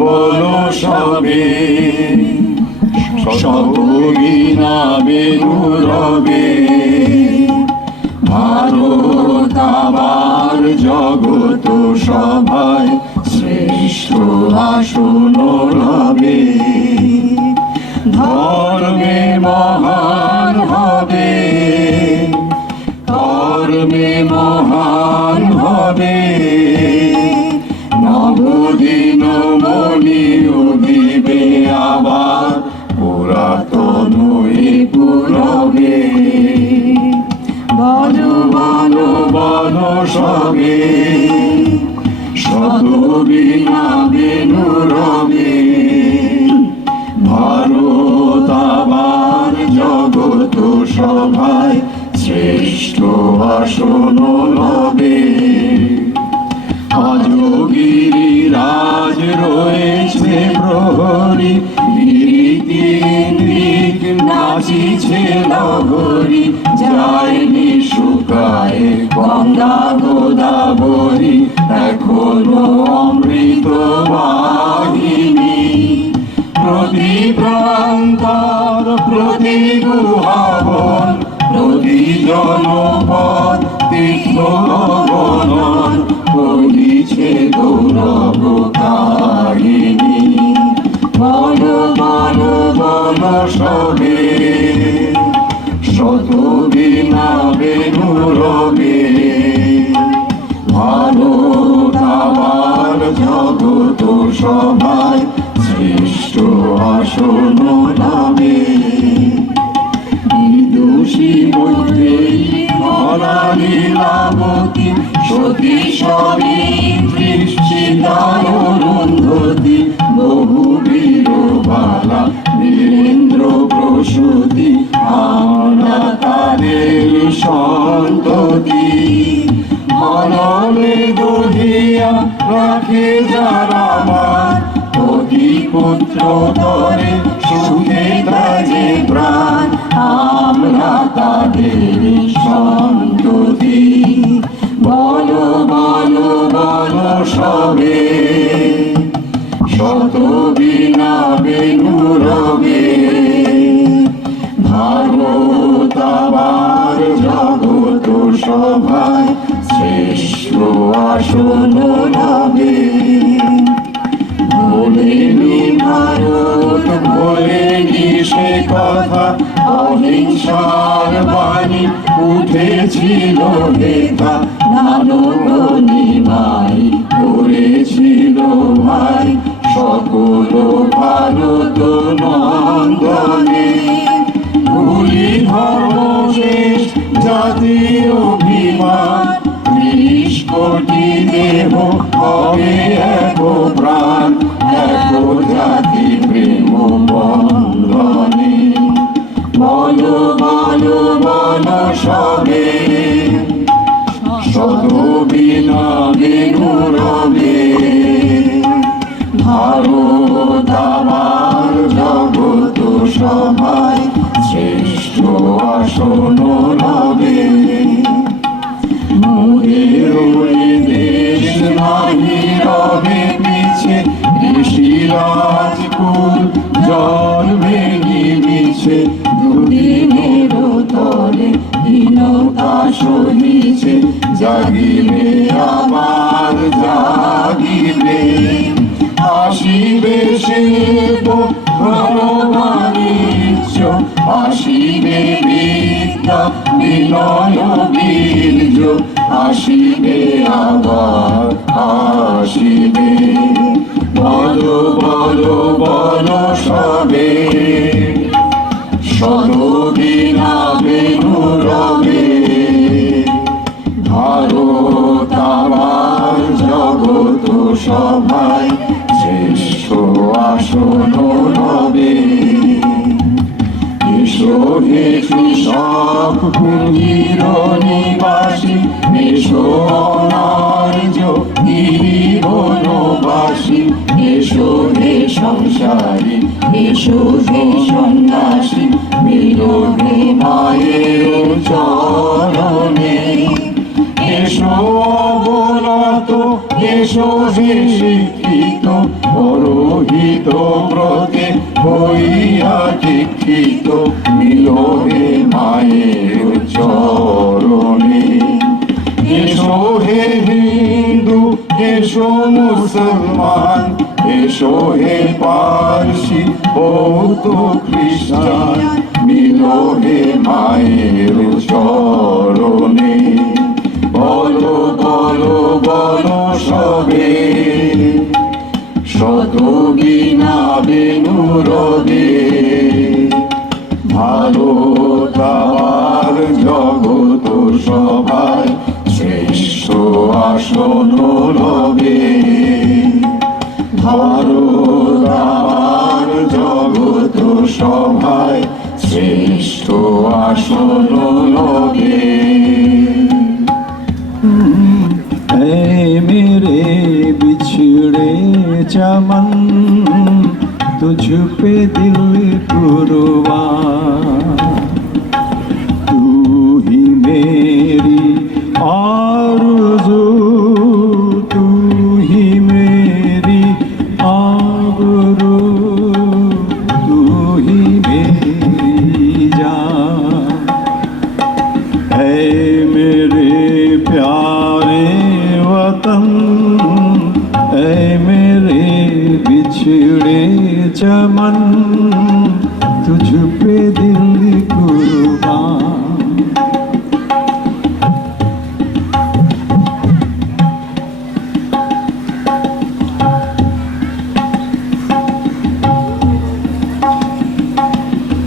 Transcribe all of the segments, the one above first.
বলো সবে শতবিনা বেনুরবে ভারত আবার জগত সভায় শ্রেষ্ঠ আসন রবে। ধর্মে মহান হবে, কর্মে মহান হবে, নবদিন মনি উদিবে আবার পুরাতন পুরবে। বলো বলো বলো সবে শতবিনা বেনুরবে ভারত আবার জগত সভায় শ্রেষ্ঠ আসন রবে। আজগিরি রাজ রয়েছে প্রহরী, গিরিদিক নাচিছে লহরী, যায়নি শুকায় গঙ্গা গোদাবরী, এখনো অমৃত বাহিনী। প্রতি প্রান্তর প্রতি গুহাবন প্রতি জনপদ তীর্থ গণন করিছে গৌরব কাহিনী। বলো বলো বলো সবে শতবিনা বেনুরবে ভারত আবার জগত সভায় শ্রেষ্ঠ আসন রবে। বিদুষী বৈদেহী ধরা লীলাবতী সতী সাবিত্রী সীতার অরুন্ধতী বহু বীরবালা বীরেন্দ্র প্রসূতি আমরা তাদের সন্ততি। মননে দহিয়া রাখে যারা আমার অতি পুত্র তরে সুখে তাজে প্রাণ, আমরা তাদের সন্ততি। বলো বলো বলো সবে শতবিনা বেনুরবে ভারত আবার জগত সভায় শ্রেষ্ঠ আসন রবে। ভোলেনি ভারত ভোলেনি সে কথা, অহিংসার বাণী উঠেছিল হেতা, নানগণিমাই করেছিল ভাই সকল ভারত নন্দনে। ভুলি ধর্ম শেষ জাতীয় অভিমান, ৩০ কোটি দেহ হবে এক প্রাণ, এক জাতি প্রেম বন্ধনে। বলো বলো বলো সবে শতবিনা বেনুরবে ভারত আবার জগত সভায় শ্রেষ্ঠ আসন রবে। মোদের ওই দেশ নাহি রবে পিছে, ঋষি রাজকুল জল ভেঙে মিছে, দুদিনের তলে হীনতা সহিছে, জাগিবে আবার জাগিবে। আসিবে শিল্প বাণিজ্য, আসিবে বিদ্যা বিনয় বীর্য, আসিবে আবার আসিবে। বলো বলো বলো সবে শতবিনা বেনুরবে ভারত আবার জগত সভায় শ্রেষ্ঠ আসন রবে। এসো হে কৃষক কুঞ্জির নিবাসী, এসো অনার্য গিরিবনবাসী, এসো হে সংসারী, এসো হে সন্ন্যাসী, মিলো হে মায়ের চরণে। এসো অবনত এসো হে শিক্ষিত, করো হিত ব্রতে হইয়া দীক্ষিত মিলনে মায়ের চরণে। এসো হে হিন্দু, এসো মুসলমান, এসো হে পারসি বৌদ্ধ খ্রিস্টান, মিলো হে মায়ের চরণে। বলো বলো বলো সবে, শত বিনা বিনুরবে, ভালো তাহার জগত সভায় শ্রেষ্ঠ আসন লবে। ভালো তাহার জগত সভায় শ্রেষ্ঠ আসন লবে। मेरे बिछड़े चमन तुझ पे दिल कुर्बान, तू ही मेरी आरज़ू, तू ही मेरी आबरू, तू ही मेरी जान। है मेरे प्यारे वतन, ऐ मेरे बिछड़े चमन तुझ पे दिल कुर्बान।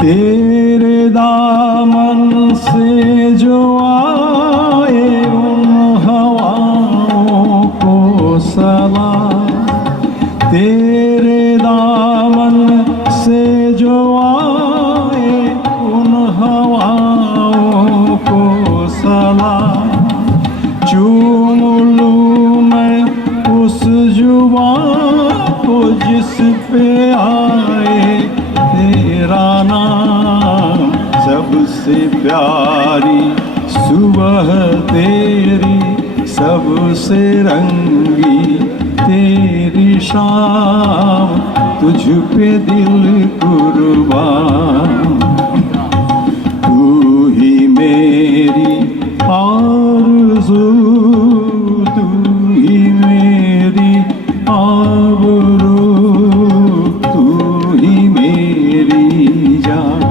तेरे दामन से जो आए उन हवाओं को सलाम, तेरे दामन से जो आए उन हवाओं को सलाम। चूम लूं मैं उस जुबां को जिस पे आए तेरा नाम। सबसे प्यारी सुबह तेरी, सबसे रंगी तेरी शाम, तुझ पे दिल कुर्बान। तू ही मेरी आरज़ू, तू ही मेरी आबरू, तू ही मेरी जान।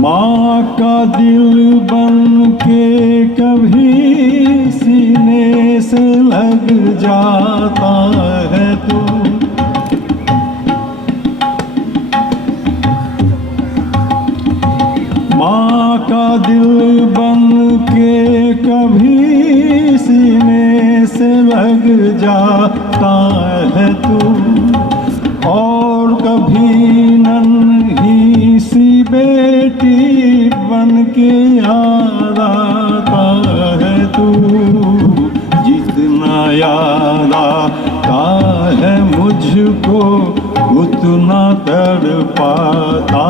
माँ का दिल बन के कभी सीने से लग जाता है तू, माँ का दिल बन के कभी सीने से लग जाता है तू, और कभी नन्ही सी बेटी बन के याद आता है तू। जितना याद आता है मुझको उतना तड़पाता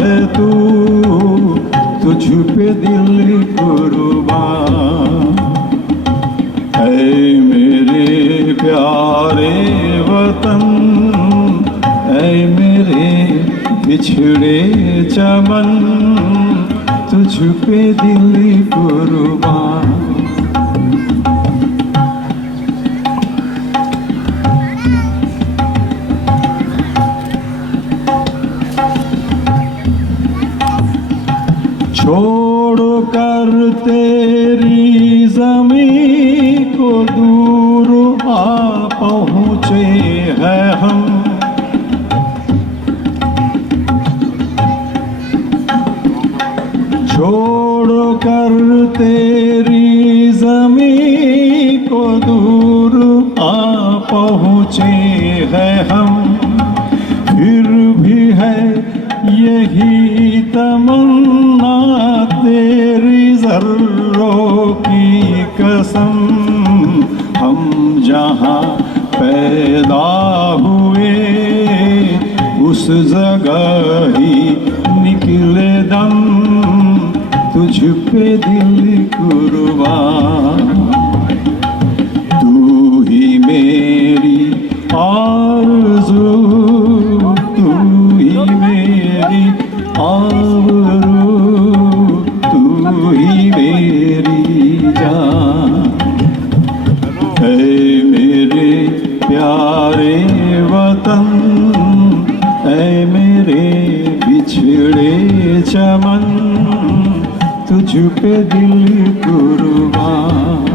है तू, तुझ पे दिल कुर्बान। ऐ मेरे प्यारे वतन, ऐ मेरे बिछड़े चमन तुझ पे दिल कुर्बान। छोड़ कर तेरी ज़मीं को दूर आ पहुँचे हैं हम, छोड़ कर तेरी ज़मीं को दूर आ पहुँचे हैं हम। फिर भी है यही तमन्ना तेरी ज़र्रों की कसम, हम जहाँ पैदा हुए उस जगह ही निकले पे दिल कुर्बान तू ही मेरी आरज़ू तू ही मेरी आबरू तू ही मेरी जान ऐ मेरे प्यारे वतन ऐ मेरे बिछड़े चमन तुझ पे दिल कुर्बान